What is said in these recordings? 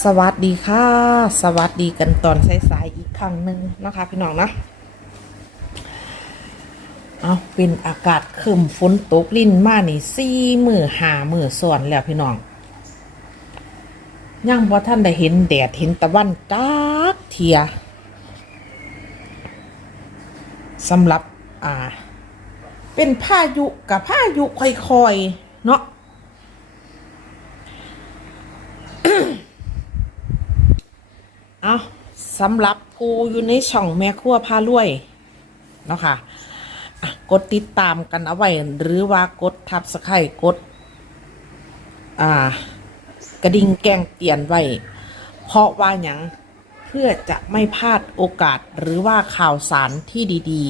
สวัสดีค่ะ สวัสดีกันตอนสายๆอีกครั้งหนึ่งนะคะ พี่น้องนะเอาเป็นอากาศครึมฝนตกลิ่นมานี่สี่มือหามือส่วนแล้วพี่น้องยังบ่ท่านได้เห็นแดดเห็นตะวันจักเทียสำหรับ อ่า เป็นพายุกับพายุค่อยๆ เนาะ เอาสำหรับกูอยู่ในช่องแม่ครัวพารวย เนาะคะ่ะกดติดตามกันเอาไว้ หรือว่ากดทับสไครกด อ่า กระดิ่งแกงเตียนไว้ เพราะว่าอย่างเพื่อจะไม่พลาดโอกาสหรือว่าข่าวสารที่ดี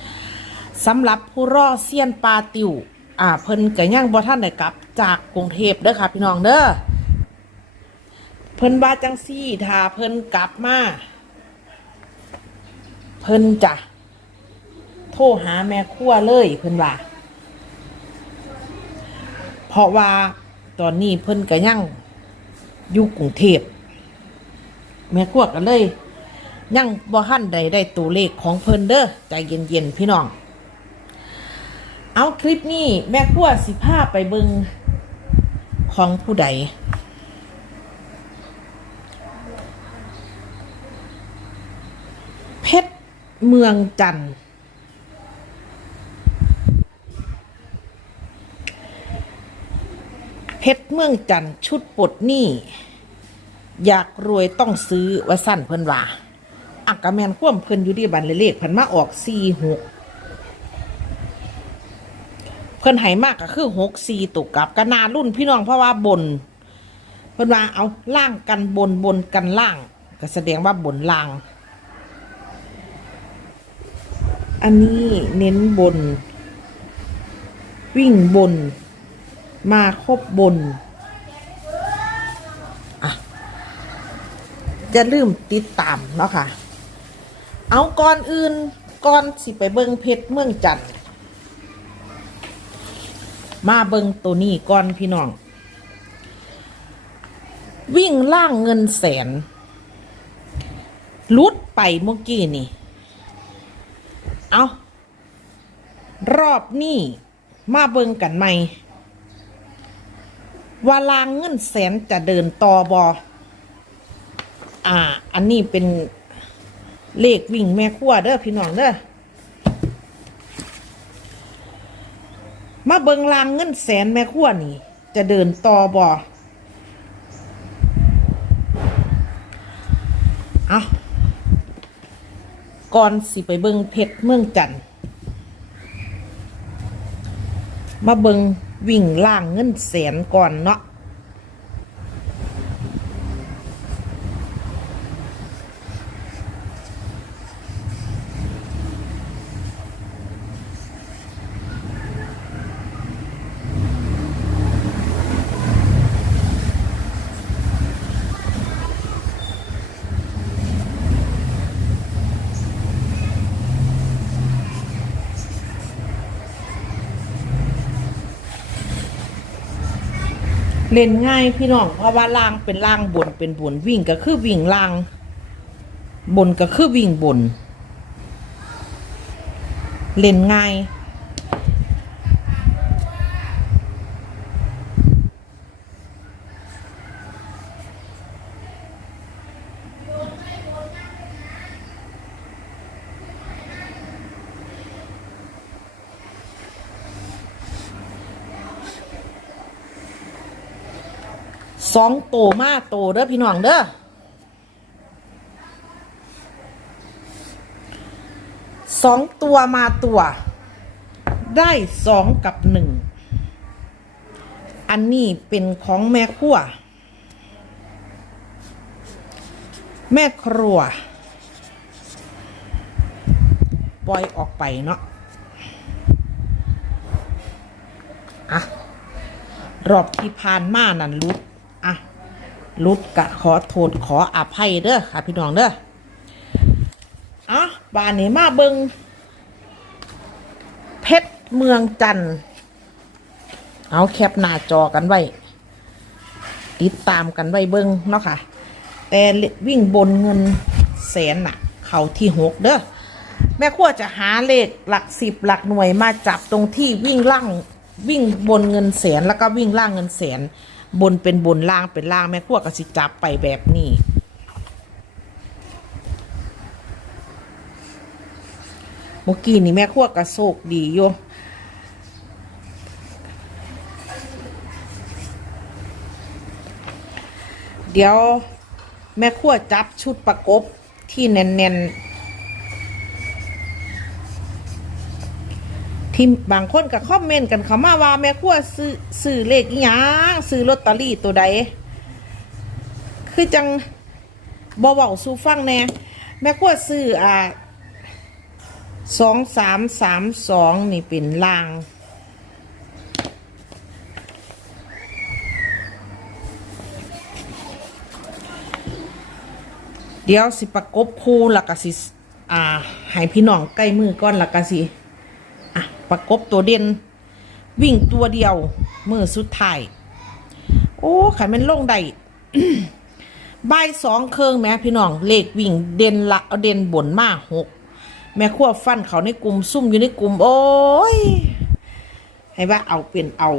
ๆสำหรับผู้รอเซียนปลาติวอ่า เพิ่นก็ยังบ่ท่านได้กลับ จากกรุงเทพเด้อค่ะ พี่น้องเด้อ เพิ่นว่าจังซี่ถ้าเพิ่นกลับมา เพิ่นจะโทรหาแม่ครัวเลยเพิ่นว่า เพราะว่าตอนนี้เพิ่นก็ยังอยู่กรุงเทพแม่ครัวก็เลย ยังบ่ทันใดได้ตัวเลขของเพิ่นเด้อใจเย็นๆพี่น้อง เอาคลิปนี้แม่ครัวสิพาไปเบิงของผู้ใด เพ ชรเมืองจันทร์เพชรเมืองจันทร์ชุดปลดหนี้อยากรวยต้องซื้อว่าสั้นเพิ่นว่าอักกะแมนคว่ำเพิ่นอยู่ที่บันเลขเพิ่นมาออกสี่หกเพิ่นให้มากก็คือหกสี่ตกกับกนารุ่นพี่น้องเพราะว่าบน เพิ่นว่าเอาล่างกันบนบนกันล่าง ก็แสดงว่าบนล่าง อันนี้เน้นบน วิ่งบน มาครบบนอะจะลืมติดตามเนาะค่ะ เอาก่อนอื่นก่อนสิไปเบิงเพชรเมืองจันทร์มาเบิงตัวนี้ก่อนพี่น้อง วิ่งล่างเงินแสนลุดไปเมื่อกี้นี่ เอารอบนี้มาเบิงกันไหมว่าลางเงินแสนจะเดินต่อบออ่า อันนี้เป็นเลขวิ่งแม่ขั้วเด้อพี่น้องเด้อ มาเบิงลางเงินแสนแม่ขั้วนี่ จะเดินต่อบอเอา ก่อนสิไปเบิงเพชรเมืองจันทร์มาเบิงวิ่งล่างเงินแสนก่อนเนาะ เล่นง่ายพี่น้องเพราะว่าล่างเป็นล่างบนเป็นบนวิ่งก็คือวิ่งล่าง บนก็คือวิ่งบน เล่นง่าย สองโตมากโตเด้อพี่น้องเด้อสองตัวมาตัว ได้สองกับหนึ่ง อันนี้เป็นของแม่ครัว แม่ครัว ปล่อยออกไปเนาะอะรอบที่ผ่านมานั่นรุด อะรุดกะขอโทษขออภัยเด้อค่ะ พี่น้องเด้ออะบานนี้มาเบิงเพชรเมืองจันทร์เอาแคปหน้าจอกันไว้ ติดตามกันไว้เบิ้งเนาะค่ะ แต่วิ่งบนเงินแสนน่ะ เข่าที่หกเด้อแม่ขั้วจะหาเลขหลักสิบหลักหน่วยมาจับตรงที่วิ่งล่างวิ่งบนเงินแสนแล้วก็วิ่งล่างเงินแสน บนเป็นบนล่างเป็นล่างแม่ขั้วก็สิจับไปแบบนี้เมื่อกี้นี่แม่ขั้วกระโศกดีอยู่เดี๋ยวแม่ขั้วจับชุดประกบที่แน่นๆ ที่บางคนก็คอมเมนต์กันเขามาว่าแม่ขั้วซื้อซื้อเลขอีหยังซื้อลอตเตอรี่ตัวใด คือจังบอเว้าสูฟังแน่แม่ขั้วซื้ออ่าสองสามสามสองนี่เป็นลาง เดี๋ยวสิประกบคู่แล้วก็สิอ่าให้พี่น้องใกล้มือก่อนแล้วก็สิ ประกบตัวเด่น วิ่งตัวเดียว มือสุดท้าย โอ้ขันมันลงได้ใบสองเครื่องแม่พี่น้องเลขวิ่งเด่นละเอาเด่นบนมาหกแม่ขั้วฟันเขาในกลุ่มซุ่มอยู่ในกลุ่ม โอ้ยให้ว่าเอาเป็นเอา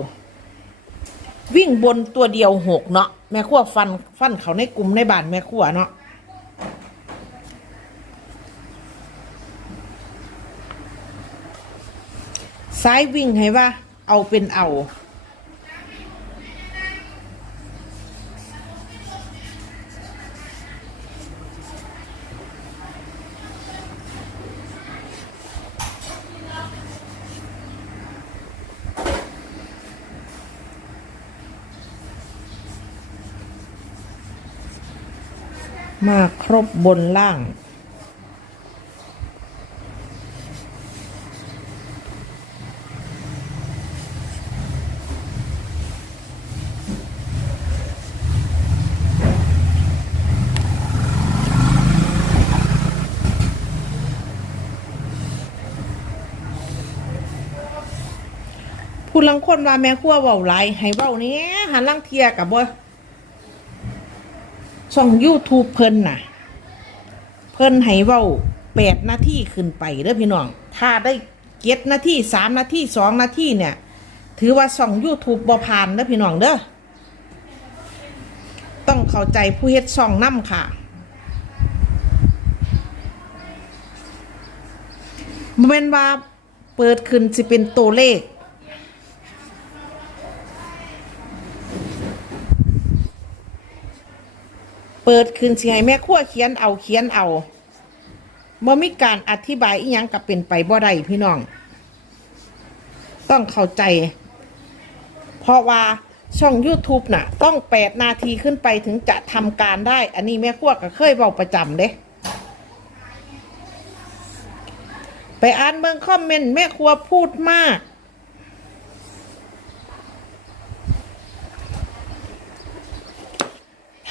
วิ่งบนตัวเดียวหกเนาะแม่ขั้วฟันฟันเขาในกลุ่มในบ้านแม่ขั้วเนาะ ซ้ายวิ่งให้ว่า เอาเป็นเอา มาครบบนล่าง ผู้ลังคนว่าแม่ครัวเว้าไรให้เว้าเนี้ยหันลังเทียกับบ่ช่อง YouTube เพิ่นน่ะ เพิ่นให้เว้าแปดนาทีขึ้นไปเด้อพี่น้อง ถ้าได้เจ็ดนาทีสามนาทีสองนาทีเนี่ย ถือว่าช่อง YouTube บ่ผ่านเด้อพี่น้องเด้อต้องเข้าใจผู้เฮ็ดช่องนํค่ะบ่แม่นว่าเปิดขึ้นสิเป็นตัวเลข เปิดขึ้นสิให้แม่ครัวเขียนเอาเขียนเอาบ่มีการอธิบายอีหยังกับเป็นไปบ่ได้พี่น้อง ต้องเข้าใจ เพราะว่าช่อง YouTube น่ะ ต้องแปดนาทีขึ้นไปถึงจะทำการได้ อันนี้แม่ครัวก็เคยบอกประจำเด้ไปอ่านเบิ่งคอมเมนต์แม่ครัวพูดมาก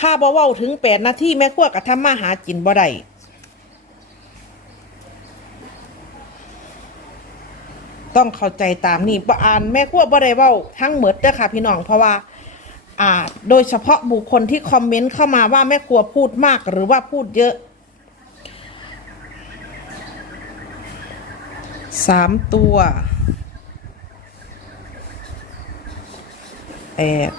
ถ้าบ่เว้าถึงแปดนาทีแม่ครัวก็ทำมาหากินบ่ได้ต้องเข้าใจตามนี่บ่อ่านแม่ครัวบ่ได้เว้าทั้งหมดเด้อค่ะพี่น้องเพราะว่าอ่าโดยเฉพาะบุคคลที่คอมเมนต์เข้ามาว่าแม่ครัวพูดมากหรือว่าพูดเยอะสามตัวแปด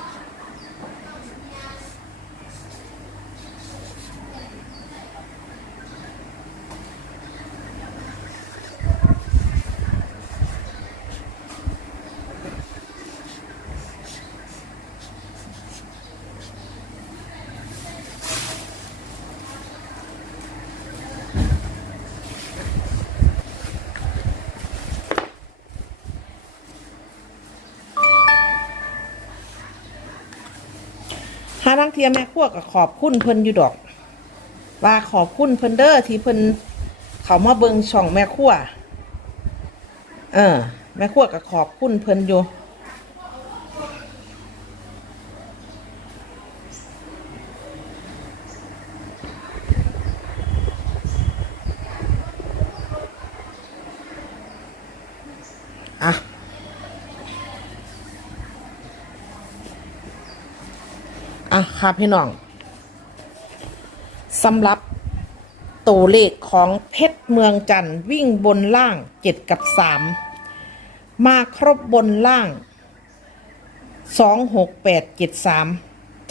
าลังเทียแม่ขั่วก็ขอบคุณเพิ่นอยู่ดอก ว่าขอบคุณเพิ่นเด้อที่เพิ่นเขามาเบิงช่องแม่ขั้วเออ แม่ขั้วกับขอบคุณเพิ่นอยู่ อะคะพี่น้องสำหรับตัวเลขของเพชรเมืองจันทร์วิ่งบนล่างเจ็ดกับสามมาครบบนล่างสองหกแปดเจ็ดสาม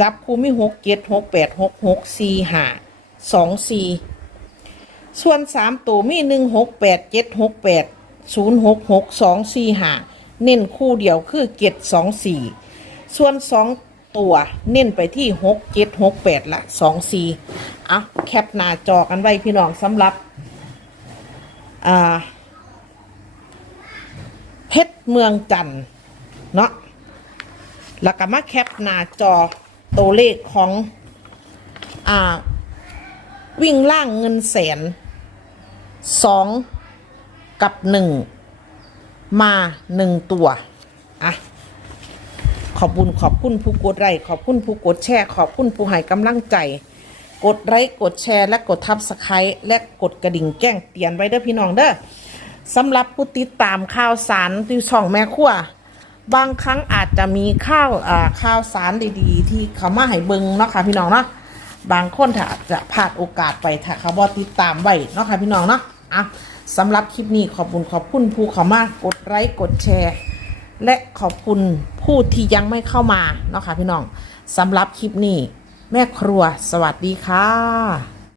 จับคูมิหกเจ็ดหกแปดหกหกสี่ห้าสองสี่ส่วนสามตัวมีหนึ่งหกแปดเจ็ดหกแปดศูนย์หกหกสองสี่ห้าเน้นคู่เดียวคือเจ็ดสองสี่ส่วนสอง ตัว เน้นไปที่หกเจ็ดหกแปดละสองสี่อะแคปหน้าจอกันไว้พี่น้องสำหรับอ่าเพชรเมืองจันทร์เนาะแล้วก็มาแคปหน้าจอตัวเลขของอ่าวิ่งล่างเงินแสนสองกับหนึ่งมาหนึ่งตัว อะ ขอบคุณขอบคุณผู้กดไลค์ขอบคุณผู้กดแชร์ ขอบคุณผู้ให้กำลังใจ กดไลค์กดแชร์ และกดทับสไครต์และกดกระดิ่งแจ้งเตือนไว้เด้อพี่น้องเด้อสำหรับผู้ติดตามข่าวสารที่ช่องแม่ครัวบางครั้งอาจจะมีข้าวอ่าข่าวสารดีๆ ที่เขามาให้เบิงเนาะค่ะพี่น้องเนาะบางคนถ้าอาจจะพลาดโอกาสไปถ้าเขาบอติดตามไว้เนาะค่ะพี่น้องเนาะอะสำหรับคลิปนี้ขอบคุณขอบคุณผู้เขามากดไลค์กดแชร์ และขอบคุณผู้ที่ยังไม่เข้ามาเนาะค่ะพี่น้องสำหรับคลิปนี้ แม่ครัวสวัสดีค่ะ